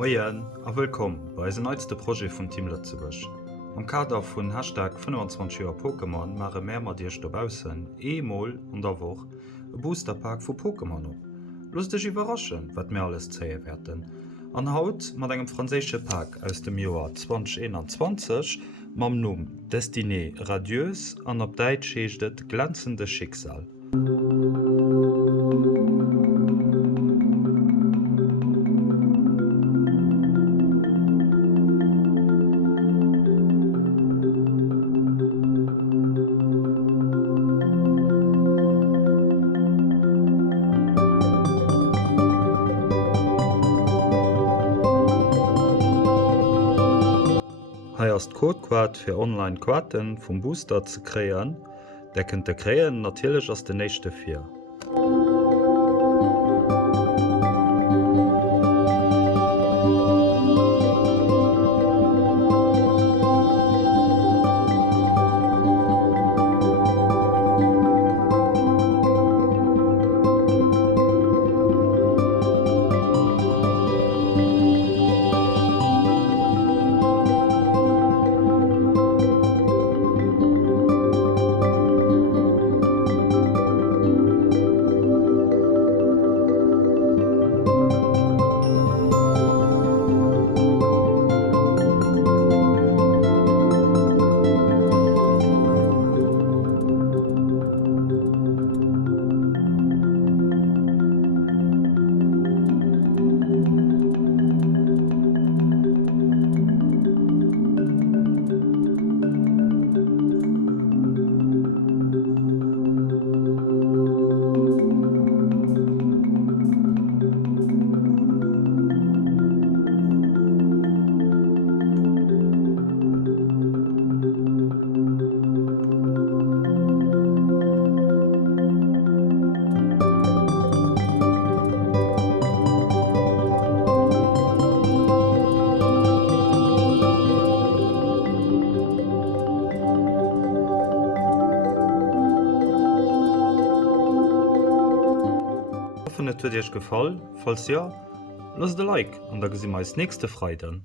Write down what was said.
Moien a willkom bei se neueste Projekt vum Team Lützebusch. Am Kader vun Hashtag 25 Pokémon mare mémer Dirch dobausen, Emol an der woch e Boosterpark vu Pokémon op. Lustech iwwerraschen, wat mir alles zeie werden. An Haut mat engem franzésche Park aus dem Joar 2021 mam Numm Destiné Radieus an op Deit scheechtet glänzende Schicksal. Heiers Codequad fir Online-Quaten vum Booster ze kreieren, decken de Kréien natilech ass de nächte fir. Hoffen et huet Dich gefall, falls ja, lasst de Like an da gesinn meist nächste Freiden.